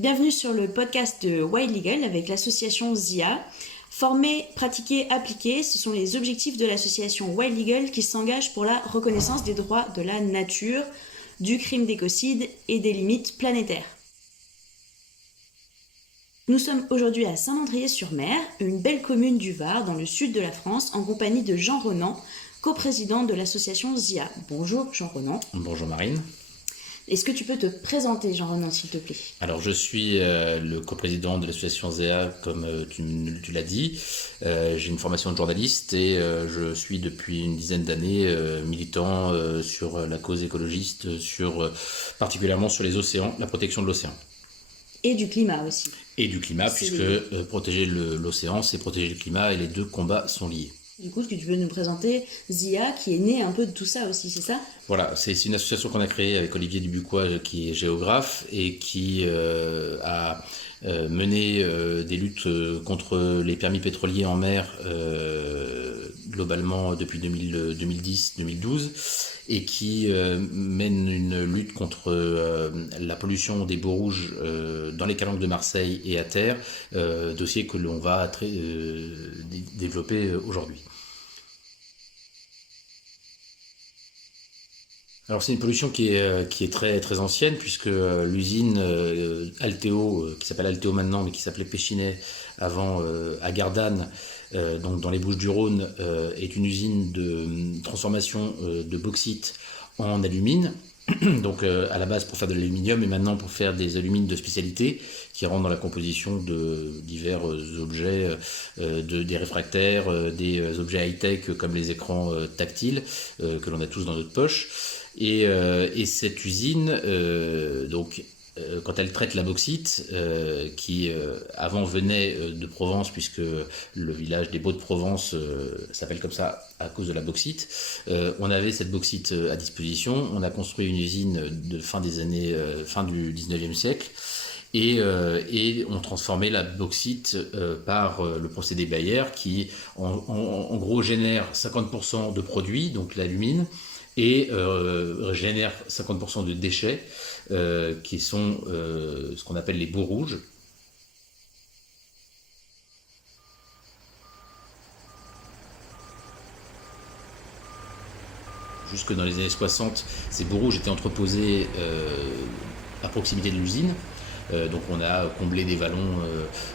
Bienvenue sur le podcast de Wild Legal avec l'association ZIA. Former, pratiquer, appliquer, ce sont les objectifs de l'association Wild Legal qui s'engage pour la reconnaissance des droits de la nature, du crime d'écocide et des limites planétaires. Nous sommes aujourd'hui à Saint-Mandrier-sur-Mer, une belle commune du Var dans le sud de la France, en compagnie de Jean Renan, coprésident de l'association ZIA. Bonjour Jean Renan. Bonjour Marine. Est-ce que tu peux te présenter, Jean Renan, s'il te plaît? Alors je suis le coprésident de l'association ZEA, comme tu l'as dit. J'ai une formation de journaliste et je suis depuis une dizaine d'années militant sur la cause écologiste, particulièrement sur les océans, la protection de l'océan. Et du climat aussi. Et du climat, puisque protéger l'océan, c'est protéger le climat et les deux combats sont liés. Du coup, est-ce que tu peux nous présenter ZIA qui est né un peu de tout ça aussi, c'est ça? Voilà, c'est une association qu'on a créée avec Olivier Dubuquois qui est géographe et qui a mené des luttes contre les permis pétroliers en mer globalement depuis 2010-2012 et qui mène une lutte contre la pollution des baux rouges dans les calanques de Marseille et à terre, dossier que l'on va développer aujourd'hui. Alors c'est une pollution qui est très, très ancienne puisque l'usine Alteo, qui s'appelle Alteo maintenant mais qui s'appelait Péchinet avant à Gardanne, donc dans les Bouches-du-Rhône, est une usine de transformation de bauxite en alumine. Donc à la base pour faire de l'aluminium et maintenant pour faire des alumines de spécialité qui rentrent dans la composition de divers objets, des réfractaires, des objets high-tech comme les écrans tactiles que l'on a tous dans notre poche. Et cette usine, quand elle traite la bauxite, qui avant venait de Provence, puisque le village des Baux-de-Provence s'appelle comme ça à cause de la bauxite, on avait cette bauxite à disposition. On a construit une usine de fin du 19e siècle. Et on transformait la bauxite par le procédé Bayer qui en gros génère 50% de produits, donc l'alumine, et génère 50% de déchets qui sont ce qu'on appelle les baux rouges. Jusque dans les années 60, ces baux rouges étaient entreposés à proximité de l'usine. Donc on a comblé des vallons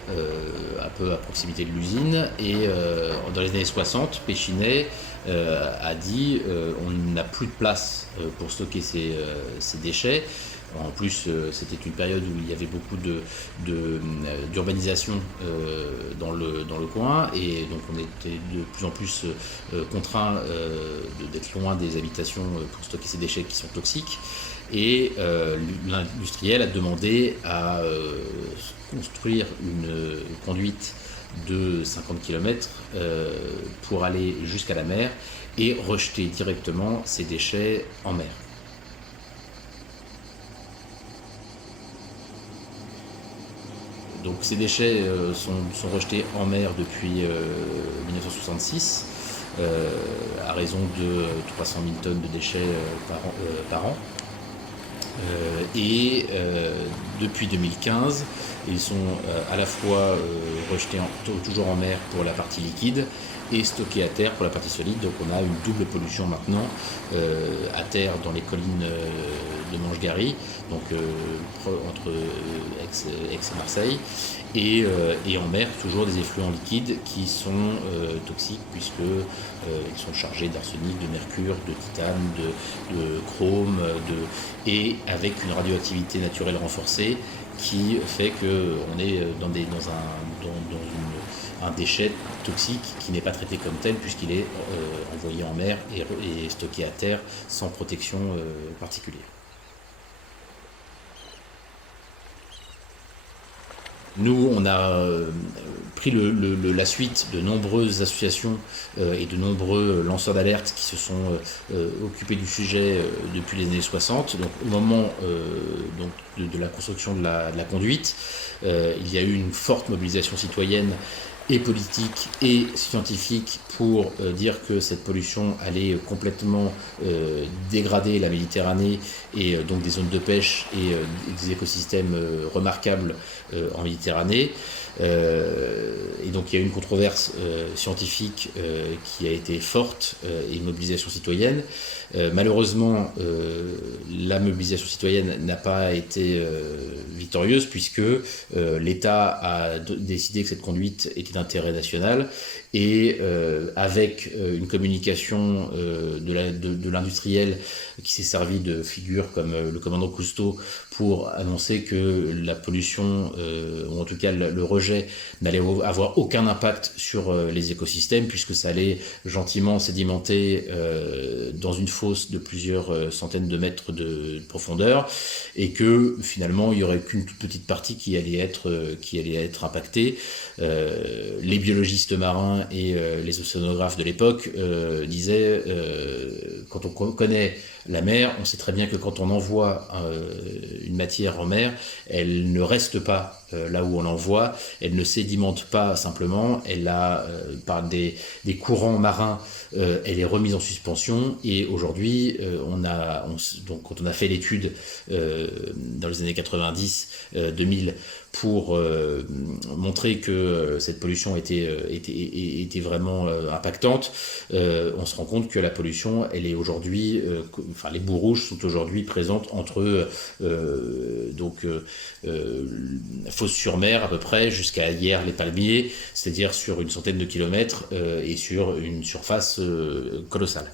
un peu à proximité de l'usine et dans les années 60, Péchinet a dit on n'a plus de place pour stocker ces déchets. En plus, c'était une période où il y avait beaucoup d'urbanisation dans le coin et donc on était de plus en plus contraint d'être loin des habitations pour stocker ces déchets qui sont toxiques. Et l'industriel a demandé à construire une conduite de 50 km pour aller jusqu'à la mer et rejeter directement ces déchets en mer. Donc ces déchets sont rejetés en mer depuis 1966 à raison de 300 000 tonnes de déchets par an. Depuis 2015, ils sont à la fois rejetés toujours en mer pour la partie liquide et stockés à terre pour la partie solide. Donc on a une double pollution maintenant à terre dans les collines de Manche-Gary, donc entre Aix et Marseille, et en mer toujours des effluents liquides qui sont toxiques puisqu'ils sont chargés d'arsenic, de mercure, de titane, de chrome, et avec une radioactivité naturelle renforcée qui fait qu'on est dans un déchet toxique qui n'est pas traité comme tel puisqu'il est envoyé en mer et stocké à terre sans protection particulière. Nous, on a pris la suite de nombreuses associations et de nombreux lanceurs d'alerte qui se sont occupés du sujet depuis les années 60. Donc, au moment de la construction de la conduite, il y a eu une forte mobilisation citoyenne et politique et scientifique pour dire que cette pollution allait complètement dégrader la Méditerranée et donc des zones de pêche et des écosystèmes remarquables en Méditerranée. Et donc il y a eu une controverse scientifique qui a été forte et une mobilisation citoyenne. Malheureusement, la mobilisation citoyenne n'a pas été victorieuse puisque l'État a décidé que cette conduite était d'intérêt national et avec une communication de l'industriel qui s'est servi de figures comme le commandant Cousteau pour annoncer que la pollution, ou en tout cas le rejet, n'allait avoir aucun impact sur les écosystèmes puisque ça allait gentiment sédimenter dans une fosse de plusieurs centaines de mètres de profondeur et que finalement il n'y aurait qu'une toute petite partie qui allait être impactée. Les biologistes marins et les océanographes de l'époque disaient quand on connaît la mer, on sait très bien que quand on envoie une matière en mer, elle ne reste pas là où on l'envoie, elle ne sédimente pas simplement, elle a par des courants marins, elle est remise en suspension et aujourd'hui, donc quand on a fait l'étude dans les années 90-2000 pour montrer que cette pollution était vraiment impactante, on se rend compte que la pollution, elle est aujourd'hui, les boues rouges sont aujourd'hui présentes entre Fos-sur-Mer à peu près jusqu'à Hyères-les-Palmiers, c'est-à-dire sur une centaine de kilomètres et sur une surface colossale.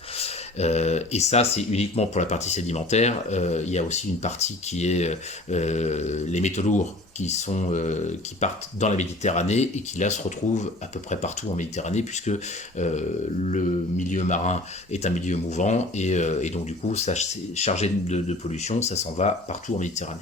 Et ça, c'est uniquement pour la partie sédimentaire. Il y a aussi une partie qui est les métaux lourds qui partent dans la Méditerranée et qui là se retrouvent à peu près partout en Méditerranée puisque le milieu marin est un milieu mouvant et donc du coup, ça chargé de pollution, ça s'en va partout en Méditerranée.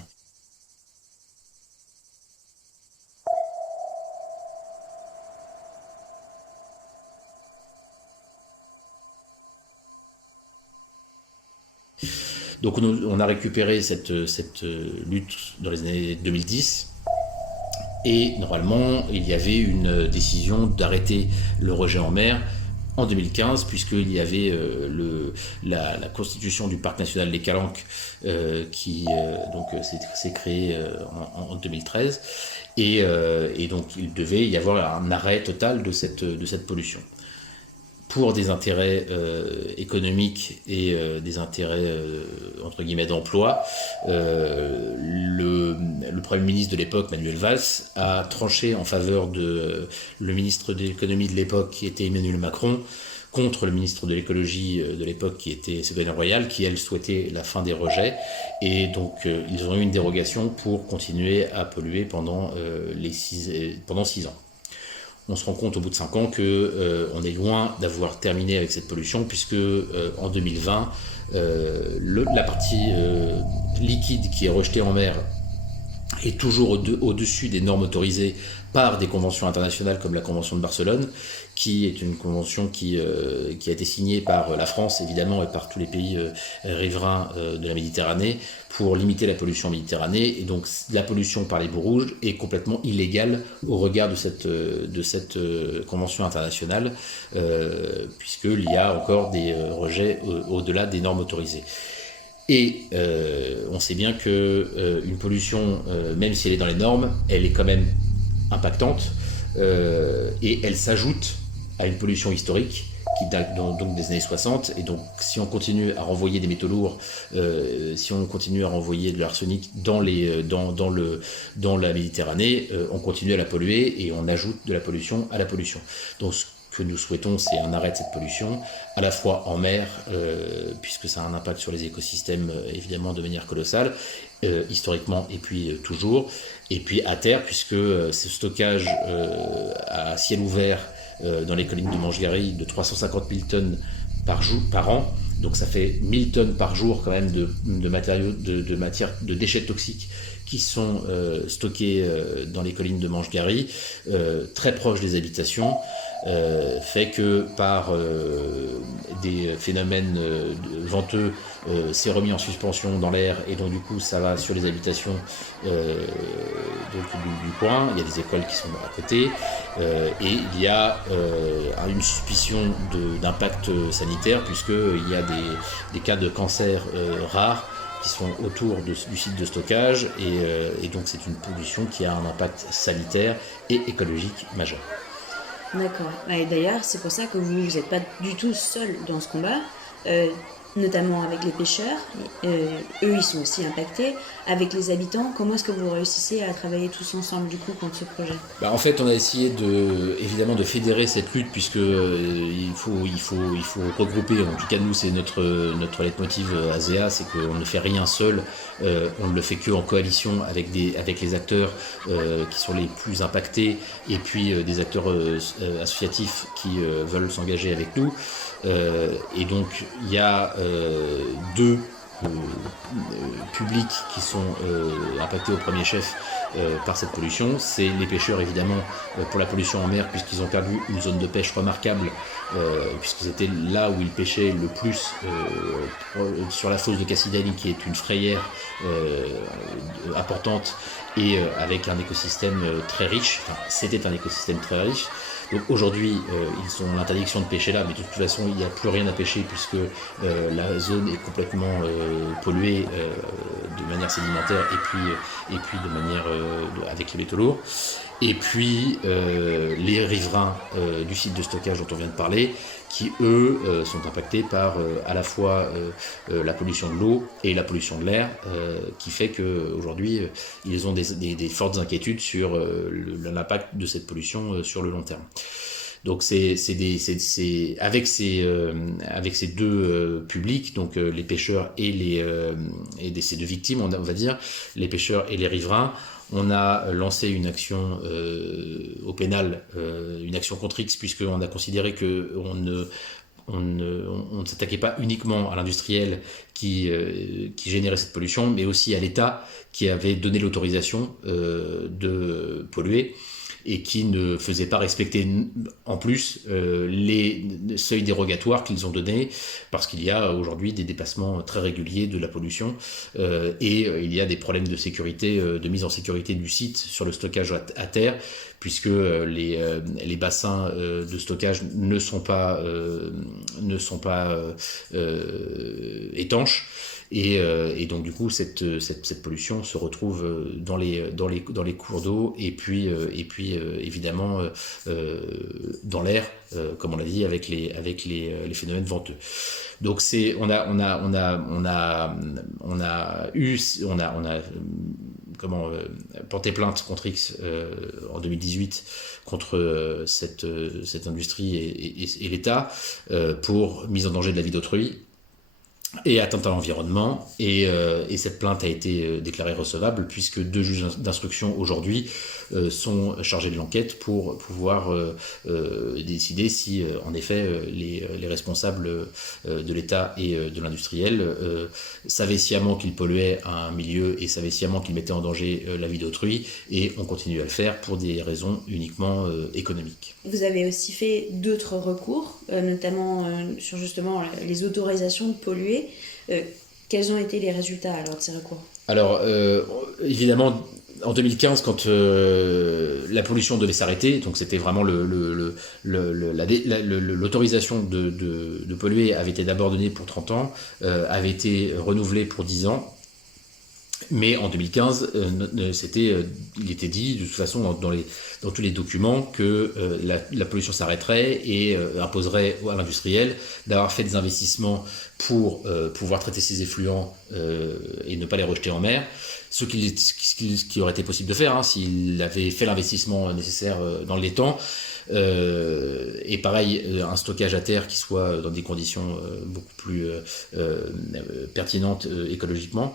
Donc on a récupéré cette lutte dans les années 2010 et normalement il y avait une décision d'arrêter le rejet en mer en 2015 puisqu'il y avait la constitution du parc national des Calanques qui s'est créée en 2013 et donc il devait y avoir un arrêt total de cette pollution. Pour des intérêts économiques et des intérêts entre guillemets d'emploi, le Premier ministre de l'époque, Manuel Valls, a tranché en faveur de le ministre de l'économie de l'époque, qui était Emmanuel Macron, contre le ministre de l'écologie de l'époque, qui était Ségolène Royal, qui elle souhaitait la fin des rejets. Et donc ils ont eu une dérogation pour continuer à polluer pendant 6 ans. On se rend compte au bout de 5 ans qu'on est loin d'avoir terminé avec cette pollution puisque en 2020, la partie liquide qui est rejetée en mer est toujours au-dessus des normes autorisées par des conventions internationales comme la Convention de Barcelone, qui est une convention qui a été signée par la France évidemment et par tous les pays riverains de la Méditerranée pour limiter la pollution en Méditerranée. Et donc la pollution par les boues rouges est complètement illégale au regard de cette convention internationale puisqu'il y a encore des rejets au-delà des normes autorisées. Et on sait bien qu'une pollution, même si elle est dans les normes, elle est quand même impactante et elle s'ajoute à une pollution historique qui date donc des années 60. Et donc si on continue à renvoyer des métaux lourds, si on continue à renvoyer de l'arsenic dans la Méditerranée, on continue à la polluer et on ajoute de la pollution à la pollution. Donc ce que nous souhaitons, c'est un arrêt de cette pollution, à la fois en mer, puisque ça a un impact sur les écosystèmes évidemment de manière colossale, historiquement et puis toujours, et puis à terre, puisque ce stockage à ciel ouvert dans les collines de Mangegarry de 350 000 tonnes par an, donc ça fait 1000 tonnes par jour quand même de matériaux, de déchets toxiques qui sont stockés dans les collines de Manche-Gary, très proches des habitations, fait que par des phénomènes venteux, c'est remis en suspension dans l'air et donc du coup ça va sur les habitations donc, du coin. Il y a des écoles qui sont à côté et il y a une suspicion d'impact sanitaire puisqu'il y a des cas de cancer rares qui sont autour du site de stockage et donc c'est une pollution qui a un impact sanitaire et écologique majeur. D'accord. Et d'ailleurs, c'est pour ça que vous n'êtes pas du tout seul dans ce combat, notamment avec les pêcheurs. Eux, ils sont aussi impactés. Avec les habitants, comment est-ce que vous réussissez à travailler tous ensemble, du coup, contre ce projet ? En fait, on a essayé évidemment de fédérer cette lutte puisque il faut regrouper. En tout cas, nous, c'est notre leitmotiv ASEA, c'est qu'on ne fait rien seul. On ne le fait que en coalition avec les acteurs qui sont les plus impactés et puis des acteurs associatifs qui veulent s'engager avec nous. Et donc, il y a deux publics qui sont impactés au premier chef par cette pollution. C'est les pêcheurs évidemment pour la pollution en mer puisqu'ils ont perdu une zone de pêche remarquable puisque c'était là où ils pêchaient le plus sur la fosse de Cassidani qui est une frayère importante et avec un écosystème très riche. Enfin, c'était un écosystème très riche. Donc aujourd'hui, ils ont l'interdiction de pêcher là, mais de toute façon, il n'y a plus rien à pêcher puisque la zone est complètement polluée de manière sédimentaire et puis de manière avec les métaux lourds. Et puis les riverains du site de stockage dont on vient de parler, qui eux sont impactés par à la fois la pollution de l'eau et la pollution de l'air, qui fait qu'aujourd'hui ils ont des fortes inquiétudes sur l'impact de cette pollution sur le long terme. Donc avec ces deux publics, donc les pêcheurs et ces deux victimes, on va dire, les pêcheurs et les riverains, on a lancé une action au pénal, une action contre X, puisqu'on a considéré qu'on ne s'attaquait pas uniquement à l'industriel qui générait cette pollution, mais aussi à l'État qui avait donné l'autorisation de polluer et qui ne faisait pas respecter en plus les seuils dérogatoires qu'ils ont donnés, parce qu'il y a aujourd'hui des dépassements très réguliers de la pollution et il y a des problèmes de sécurité, de mise en sécurité du site sur le stockage à terre, puisque les bassins de stockage ne sont pas étanches. Et donc du coup cette pollution se retrouve dans les cours d'eau et puis évidemment dans l'air, comme on l'a dit, avec les phénomènes venteux. Donc on a porté plainte contre X en 2018 contre cette industrie et l'État pour mise en danger de la vie d'autrui et atteinte à l'environnement, et cette plainte a été déclarée recevable puisque deux juges d'instruction aujourd'hui sont chargés de l'enquête pour pouvoir décider si en effet les responsables de l'État et de l'industriel savaient sciemment qu'ils polluaient un milieu et savaient sciemment qu'ils mettaient en danger la vie d'autrui, et ont continué à le faire pour des raisons uniquement économiques. Vous avez aussi fait d'autres recours, notamment sur justement les autorisations de polluer. Quels ont été les résultats alors de ces recours ? Alors, évidemment, en 2015, quand la pollution devait s'arrêter, donc c'était vraiment l'autorisation de polluer avait été d'abord donnée pour 30 ans, avait été renouvelée pour 10 ans. Mais en 2015, il était dit de toute façon dans tous les documents que la pollution s'arrêterait et imposerait à l'industriel d'avoir fait des investissements pour pouvoir traiter ces effluents et ne pas les rejeter en mer. Ce qui aurait été possible de faire s'il avait fait l'investissement nécessaire dans les temps. Et pareil, un stockage à terre qui soit dans des conditions beaucoup plus pertinentes écologiquement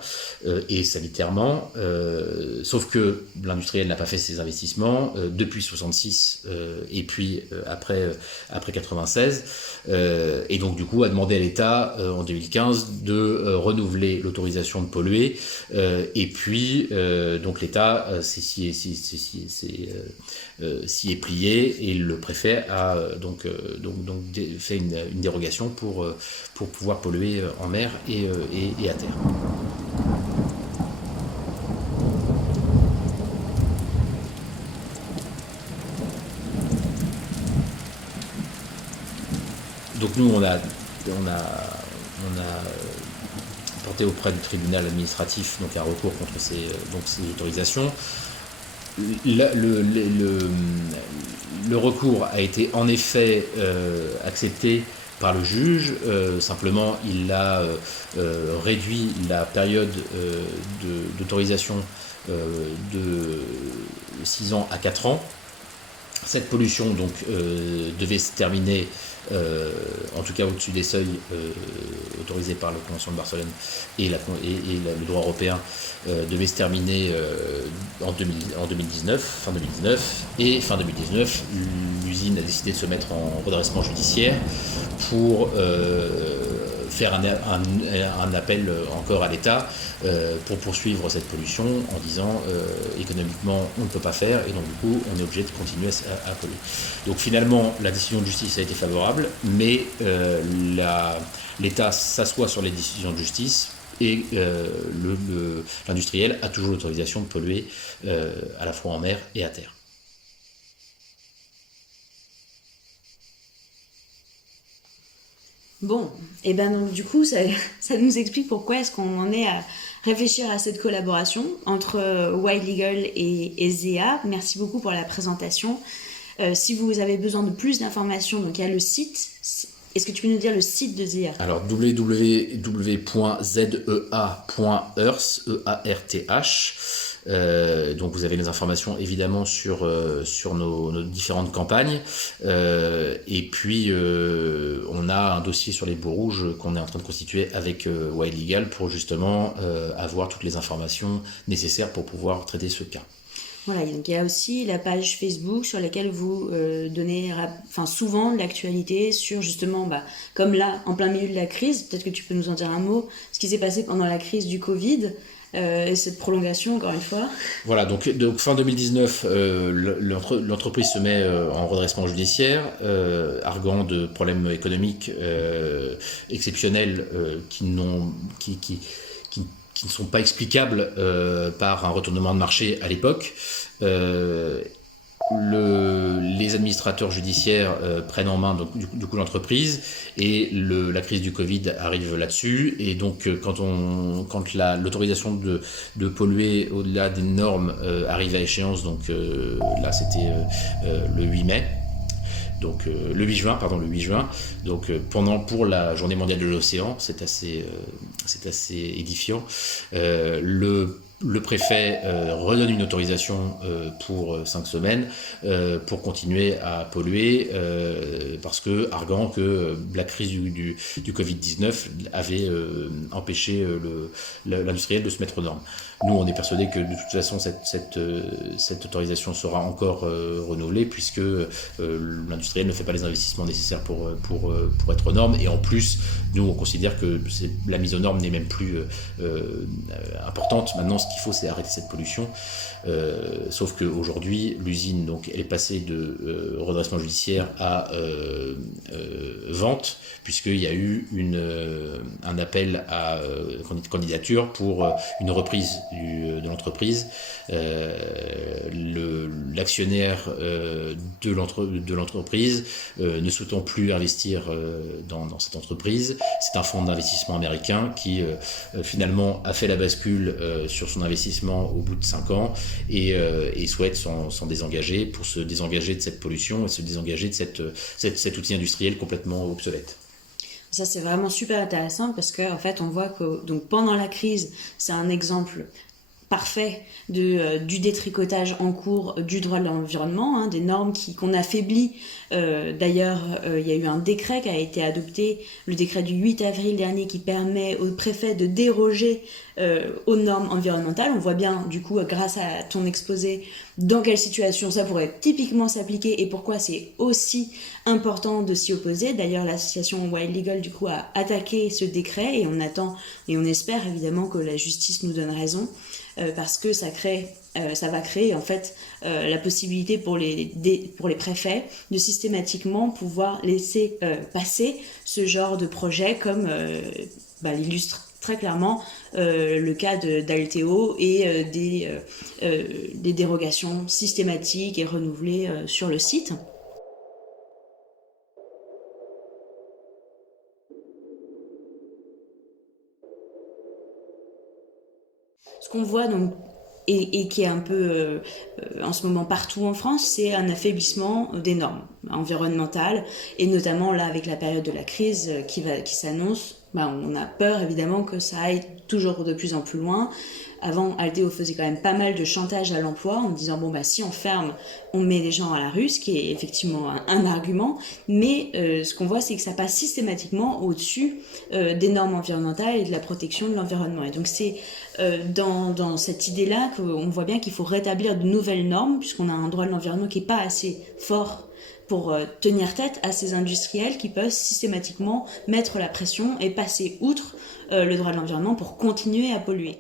et sanitairement. Sauf que l'industriel n'a pas fait ses investissements depuis 66 et puis après 96. Et donc du coup a demandé à l'État en 2015 de renouveler l'autorisation de polluer. Et puis donc l'État s'y est plié et le préfet a donc fait une dérogation pour pouvoir polluer en mer et à terre. Donc nous on a porté auprès du tribunal administratif donc un recours contre ces autorisations. Le recours a été en effet accepté par le juge, simplement il a réduit la période d'autorisation de 6 ans à 4 ans. Cette pollution donc devait se terminer, en tout cas au-dessus des seuils autorisés par la Convention de Barcelone et le droit européen, devait se terminer en 2019, fin 2019. Et fin 2019, l'usine a décidé de se mettre en redressement judiciaire pour faire un appel encore à l'État pour poursuivre cette pollution en disant économiquement on ne peut pas faire et donc du coup on est obligé de continuer à polluer. Donc finalement la décision de justice a été favorable, mais l'État s'assoit sur les décisions de justice et l'industriel a toujours l'autorisation de polluer à la fois en mer et à terre. Bon, et ben donc du coup, ça nous explique pourquoi est-ce qu'on en est à réfléchir à cette collaboration entre Wild Eagle et ZEA. Merci beaucoup pour la présentation. Si vous avez besoin de plus d'informations, donc il y a le site. Est-ce que tu peux nous dire le site de ZEA? Alors www.zea.earth, donc vous avez les informations évidemment sur nos différentes campagnes, et puis on a un dossier sur les boues rouges qu'on est en train de constituer avec Wild Eagle pour justement avoir toutes les informations nécessaires pour pouvoir traiter ce cas. Voilà, donc il y a aussi la page Facebook sur laquelle vous donnez souvent l'actualité sur justement, comme là, en plein milieu de la crise, peut-être que tu peux nous en dire un mot, ce qui s'est passé pendant la crise du Covid, et cette prolongation, encore une fois. Voilà, donc fin 2019, l'entreprise se met en redressement judiciaire, arguant de problèmes économiques exceptionnels qui ne sont pas explicables par un retournement de marché à l'époque. Les administrateurs judiciaires prennent en main donc, du coup l'entreprise et la crise du Covid arrive là-dessus, et donc quand l'autorisation de polluer au-delà des normes arrive à échéance, donc là c'était le 8 mai. Donc le 8 juin, donc pour la journée mondiale de l'océan, c'est assez édifiant. Le préfet redonne une autorisation pour 5 semaines pour continuer à polluer, parce que arguant que la crise du Covid-19 avait empêché l'industriel de se mettre aux normes. Nous, on est persuadés que de toute façon, cette autorisation sera encore renouvelée, puisque l'industriel ne fait pas les investissements nécessaires pour être aux normes. Et en plus, nous, on considère que la mise aux normes n'est même plus importante. Maintenant, ce qu'il faut, c'est arrêter cette pollution. Sauf qu'aujourd'hui, l'usine, donc, elle est passée de redressement judiciaire à vente, puisqu'il y a eu un appel à candidature pour une reprise de l'entreprise. L'actionnaire de l'entreprise ne souhaitant plus investir dans cette entreprise, c'est un fonds d'investissement américain qui finalement a fait la bascule sur son investissement au bout de 5 ans et souhaite s'en désengager pour se désengager de cette pollution et se désengager de cet outil industriel complètement obsolète. Ça, c'est vraiment super intéressant parce qu'en fait, on voit que donc, pendant la crise, c'est un exemple parfait du détricotage en cours du droit de l'environnement, hein, des normes qu'on affaiblit. D'ailleurs, il y a eu un décret qui a été adopté, le décret du 8 avril dernier, qui permet aux préfets de déroger aux normes environnementales. On voit bien, du coup, grâce à ton exposé, dans quelle situation ça pourrait typiquement s'appliquer et pourquoi c'est aussi important de s'y opposer. D'ailleurs, l'association Wild Legal, du coup, a attaqué ce décret et on attend et on espère évidemment que la justice nous donne raison, parce que ça va créer en fait la possibilité pour les préfets de systématiquement pouvoir laisser passer ce genre de projet, comme l'illustre très clairement le cas d'Alteo et des dérogations systématiques et renouvelées sur le site. Ce qu'on voit donc, et qui est un peu en ce moment partout en France, c'est un affaiblissement des normes environnementales, et notamment là avec la période de la crise qui s'annonce, on a peur évidemment que ça aille toujours de plus en plus loin. Avant, Alteo faisait quand même pas mal de chantage à l'emploi en disant si on ferme, on met les gens à la rue, ce qui est effectivement un argument, mais ce qu'on voit, c'est que ça passe systématiquement au-dessus des normes environnementales et de la protection de l'environnement. Et donc c'est dans cette idée-là qu'on voit bien qu'il faut rétablir de nouvelles normes, puisqu'on a un droit de l'environnement qui n'est pas assez fort pour tenir tête à ces industriels qui peuvent systématiquement mettre la pression et passer outre le droit de l'environnement pour continuer à polluer.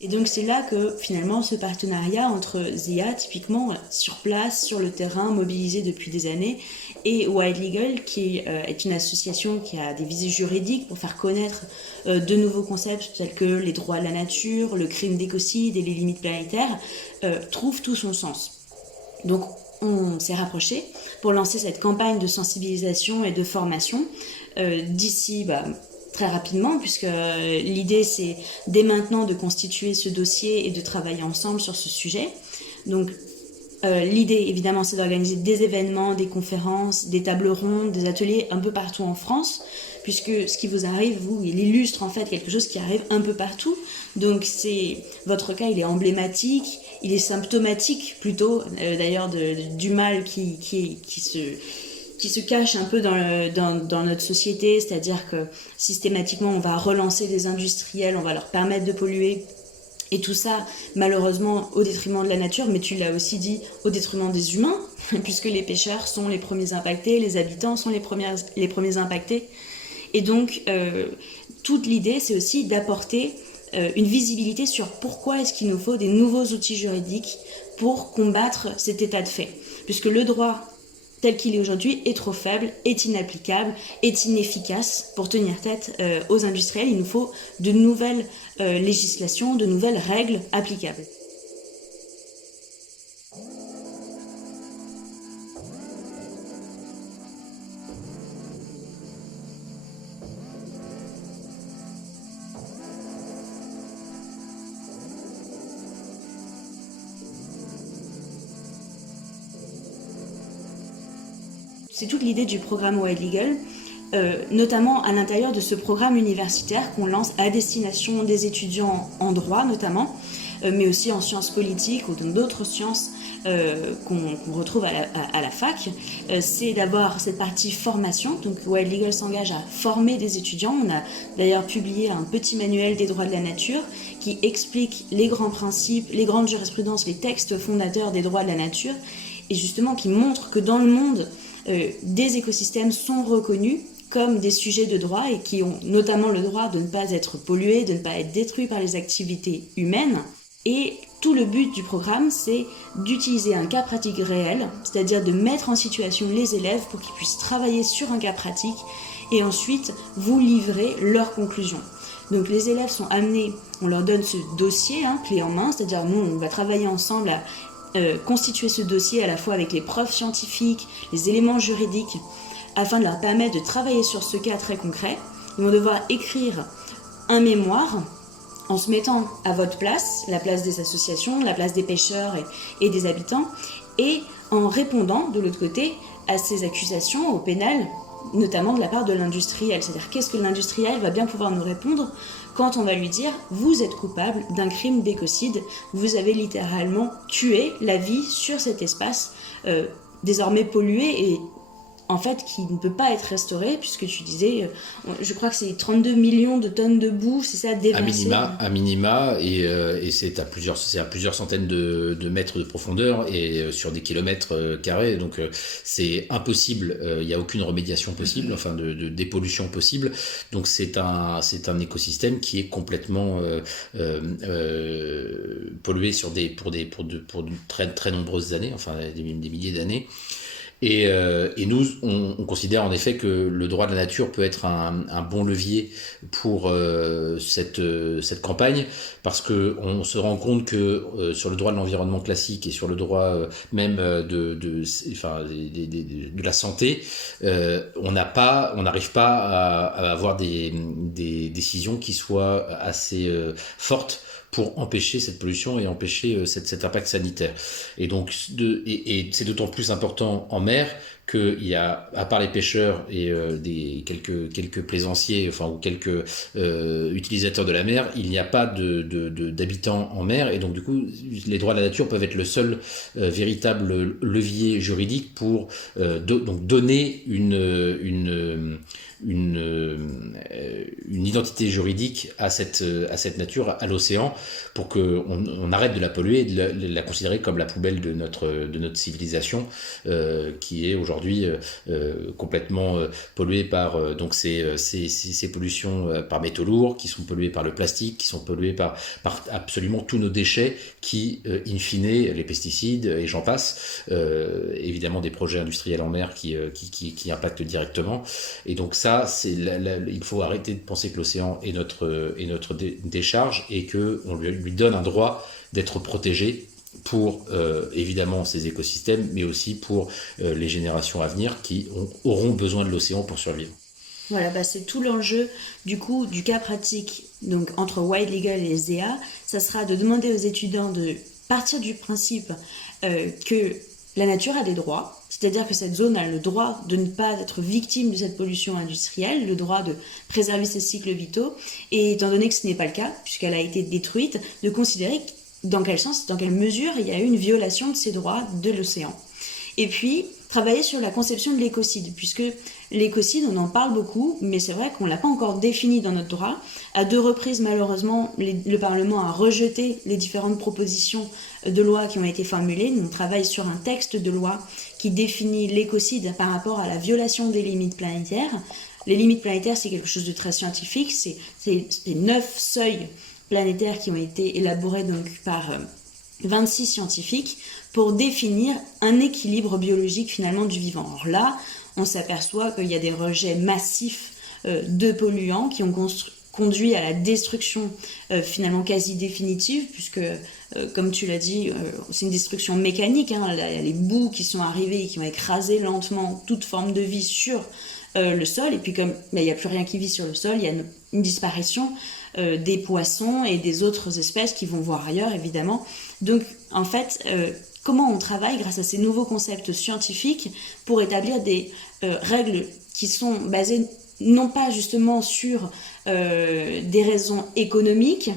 Et donc c'est là que finalement ce partenariat entre ZIA, typiquement sur place, sur le terrain, mobilisé depuis des années, et Wild Legal, qui est une association qui a des visées juridiques pour faire connaître de nouveaux concepts tels que les droits de la nature, le crime d'écocide et les limites planétaires, trouve tout son sens. Donc on s'est rapprochés pour lancer cette campagne de sensibilisation et de formation d'ici très rapidement, puisque l'idée c'est dès maintenant de constituer ce dossier et de travailler ensemble sur ce sujet. Donc l'idée évidemment c'est d'organiser des événements, des conférences, des tables rondes, des ateliers un peu partout en France, puisque ce qui vous arrive, il illustre en fait quelque chose qui arrive un peu partout. Donc votre cas il est emblématique, il est symptomatique plutôt d'ailleurs du mal qui se cache un peu dans notre société, c'est-à-dire que systématiquement on va relancer des industriels, on va leur permettre de polluer, et tout ça malheureusement au détriment de la nature, mais tu l'as aussi dit, au détriment des humains, puisque les pêcheurs sont les premiers impactés, les habitants sont les premiers impactés. Et donc toute l'idée c'est aussi d'apporter une visibilité sur pourquoi est-ce qu'il nous faut des nouveaux outils juridiques pour combattre cet état de fait, puisque le droit tel qu'il est aujourd'hui est trop faible, est inapplicable, est inefficace pour tenir tête aux industriels. Il nous faut de nouvelles législations, de nouvelles règles applicables. C'est toute l'idée du programme Wild Legal, notamment à l'intérieur de ce programme universitaire qu'on lance à destination des étudiants en droit notamment, mais aussi en sciences politiques ou dans d'autres sciences qu'on retrouve à la fac. C'est d'abord cette partie formation, donc Wild Legal s'engage à former des étudiants. On a d'ailleurs publié un petit manuel des droits de la nature qui explique les grands principes, les grandes jurisprudences, les textes fondateurs des droits de la nature, et justement qui montre que dans le monde, des écosystèmes sont reconnus comme des sujets de droit et qui ont notamment le droit de ne pas être pollués, de ne pas être détruits par les activités humaines. Et tout le but du programme, c'est d'utiliser un cas pratique réel, c'est-à-dire de mettre en situation les élèves pour qu'ils puissent travailler sur un cas pratique et ensuite vous livrer leurs conclusions. Donc les élèves sont amenés, on leur donne ce dossier, clé en main, c'est-à-dire nous on va travailler ensemble à constituer ce dossier à la fois avec les preuves scientifiques, les éléments juridiques, afin de leur permettre de travailler sur ce cas très concret. Ils vont devoir écrire un mémoire en se mettant à votre place, la place des associations, la place des pêcheurs et des habitants, et en répondant de l'autre côté à ces accusations au pénal, notamment de la part de l'industriel. C'est-à-dire qu'est-ce que l'industriel va bien pouvoir nous répondre quand on va lui dire « vous êtes coupable d'un crime d'écocide, vous avez littéralement tué la vie sur cet espace désormais pollué et en fait, qui ne peut pas être restauré, puisque tu disais, je crois que c'est 32 millions de tonnes de boue, c'est ça, déversées. À minima, et c'est à plusieurs centaines de mètres de profondeur et sur des kilomètres carrés, donc c'est impossible, il n'y a aucune remédiation possible, enfin de dépollution possible, donc c'est un écosystème qui est complètement pollué pour de très, très nombreuses années, enfin des milliers d'années. Et nous, on considère en effet que le droit de la nature peut être un bon levier pour cette campagne, parce que on se rend compte que sur le droit de l'environnement classique et sur le droit même de la santé, on n'arrive pas à avoir des décisions qui soient assez fortes pour empêcher cette pollution et empêcher cet impact sanitaire. Et donc, c'est d'autant plus important en mer qu'il y a, à part les pêcheurs et quelques plaisanciers, enfin, ou quelques utilisateurs de la mer, il n'y a pas d'habitants en mer, et donc du coup, les droits de la nature peuvent être le seul véritable levier juridique pour donc donner une identité juridique à cette nature, à l'océan, pour qu'on arrête de la polluer et de la considérer comme la poubelle de notre civilisation, qui est aujourd'hui complètement polluée par donc ces pollutions par métaux lourds, qui sont polluées par le plastique, qui sont polluées par absolument tous nos déchets, qui in fine, les pesticides et j'en passe, évidemment des projets industriels en mer qui impactent directement. Et donc ça, il faut arrêter de penser que l'océan est notre décharge, et qu'on lui donne un droit d'être protégé pour évidemment ces écosystèmes, mais aussi pour les générations à venir qui auront besoin de l'océan pour survivre. Voilà, c'est tout l'enjeu du cas pratique, donc entre Wild Eagle et ZEA. Ça sera de demander aux étudiants de partir du principe que la nature a des droits, c'est-à-dire que cette zone a le droit de ne pas être victime de cette pollution industrielle, le droit de préserver ses cycles vitaux, et étant donné que ce n'est pas le cas, puisqu'elle a été détruite, de considérer dans quel sens, dans quelle mesure il y a eu une violation de ces droits de l'océan. Et puis, travailler sur la conception de l'écocide, puisque l'écocide, on en parle beaucoup, mais c'est vrai qu'on ne l'a pas encore défini dans notre droit. À 2 reprises, malheureusement, le Parlement a rejeté les différentes propositions de loi qui ont été formulées. On travaille sur un texte de loi qui définit l'écocide par rapport à la violation des limites planétaires. Les limites planétaires, c'est quelque chose de très scientifique, c'est 9 seuils planétaires qui ont été élaborés donc par 26 scientifiques pour définir un équilibre biologique finalement du vivant. Alors là, on s'aperçoit qu'il y a des rejets massifs de polluants qui ont conduit à la destruction finalement quasi définitive, puisque comme tu l'as dit, c'est une destruction mécanique, les boues qui sont arrivées et qui ont écrasé lentement toute forme de vie sur le sol, et puis comme il n'y a plus rien qui vit sur le sol, il y a une disparition des poissons et des autres espèces qui vont voir ailleurs, évidemment. Donc, en fait, comment on travaille grâce à ces nouveaux concepts scientifiques pour établir des règles qui sont basées non pas justement sur des raisons économiques,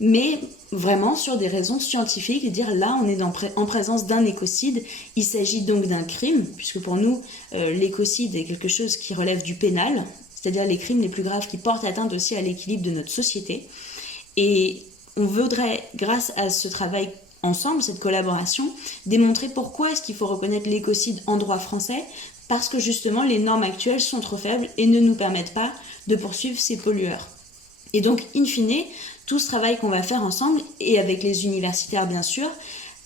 mais vraiment sur des raisons scientifiques, et dire là on est en présence d'un écocide, il s'agit donc d'un crime, puisque pour nous l'écocide est quelque chose qui relève du pénal, c'est-à-dire les crimes les plus graves qui portent atteinte aussi à l'équilibre de notre société. Et on voudrait, grâce à ce travail ensemble, cette collaboration, démontrer pourquoi est-ce qu'il faut reconnaître l'écocide en droit français, parce que justement les normes actuelles sont trop faibles et ne nous permettent pas de poursuivre ces pollueurs. Et donc, in fine, tout ce travail qu'on va faire ensemble, et avec les universitaires bien sûr,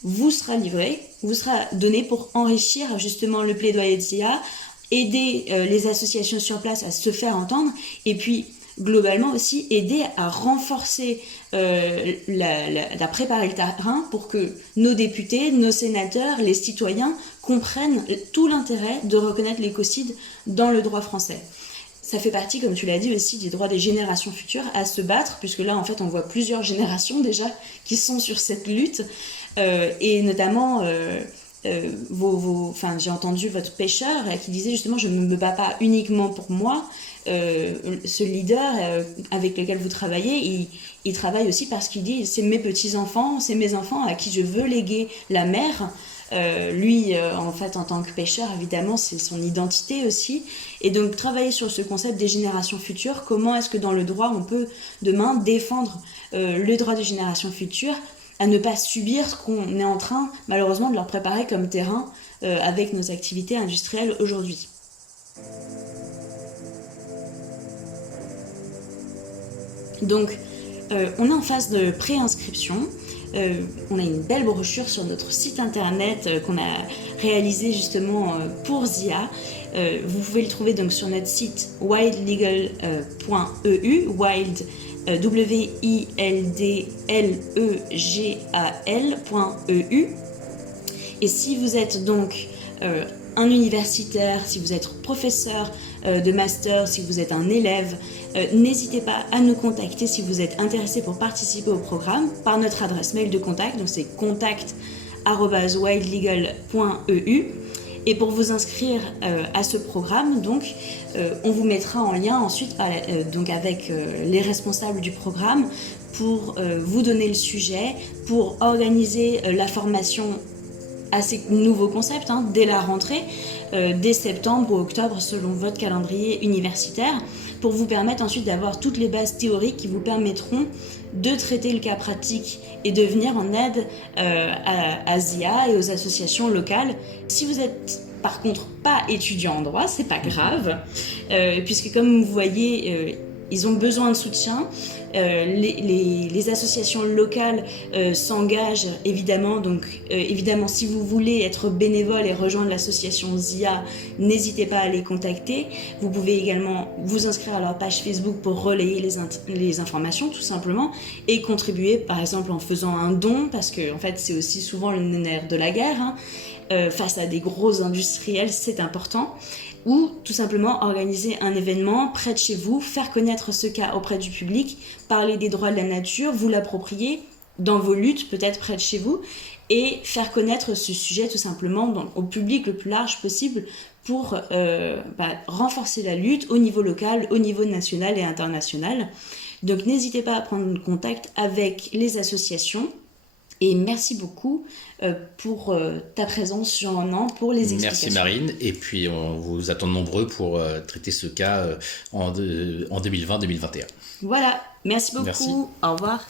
vous sera livré, vous sera donné pour enrichir justement le plaidoyer de ZEA, aider les associations sur place à se faire entendre, et puis globalement aussi aider à renforcer, à préparer le terrain pour que nos députés, nos sénateurs, les citoyens comprennent tout l'intérêt de reconnaître l'écocide dans le droit français. ça fait partie, comme tu l'as dit aussi, des droits des générations futures à se battre, puisque là, en fait, on voit plusieurs générations déjà qui sont sur cette lutte, et notamment... j'ai entendu votre pêcheur qui disait justement je ne me bats pas uniquement pour moi. Ce leader avec lequel vous travaillez, il travaille aussi parce qu'il dit c'est mes petits-enfants, c'est mes enfants à qui je veux léguer la mer. Lui, en fait, en tant que pêcheur, évidemment, c'est son identité aussi. Et donc, travailler sur ce concept des générations futures, comment est-ce que dans le droit, on peut demain défendre le droit des générations futures à ne pas subir ce qu'on est en train, malheureusement, de leur préparer comme terrain avec nos activités industrielles aujourd'hui. Donc, on est en phase de préinscription. On a une belle brochure sur notre site internet qu'on a réalisé justement pour ZIA. Vous pouvez le trouver donc sur notre site wildlegal.eu, wild wildlegal.eu. Et si vous êtes donc un universitaire, si vous êtes professeur de master, si vous êtes un élève, n'hésitez pas à nous contacter si vous êtes intéressé pour participer au programme par notre adresse mail de contact, donc c'est contact@wildlegal.eu. Et pour vous inscrire à ce programme, donc, on vous mettra en lien ensuite donc avec les responsables du programme pour vous donner le sujet, pour organiser la formation à ces nouveaux concepts dès la rentrée, dès septembre ou octobre selon votre calendrier universitaire, pour vous permettre ensuite d'avoir toutes les bases théoriques qui vous permettront de traiter le cas pratique et de venir en aide à ZIA et aux associations locales. Si vous êtes par contre pas étudiant en droit, c'est pas grave, puisque comme vous voyez, ils ont besoin de soutien. Les associations locales s'engagent évidemment, donc évidemment si vous voulez être bénévole et rejoindre l'association ZIA, n'hésitez pas à les contacter. Vous pouvez également vous inscrire à leur page Facebook pour relayer les informations tout simplement et contribuer par exemple en faisant un don, parce que en fait c'est aussi souvent le nerf de la guerre, face à des gros industriels, c'est important. Ou tout simplement organiser un événement près de chez vous, faire connaître ce cas auprès du public, parler des droits de la nature, vous l'approprier dans vos luttes, peut-être près de chez vous, et faire connaître ce sujet tout simplement au public le plus large possible pour renforcer la lutte au niveau local, au niveau national et international. Donc n'hésitez pas à prendre contact avec les associations. Et merci beaucoup pour ta présence, Jean-Renan, pour les explications. Merci Marine, et puis on vous attend nombreux pour traiter ce cas en 2020-2021. Voilà, merci beaucoup, Merci. Au revoir.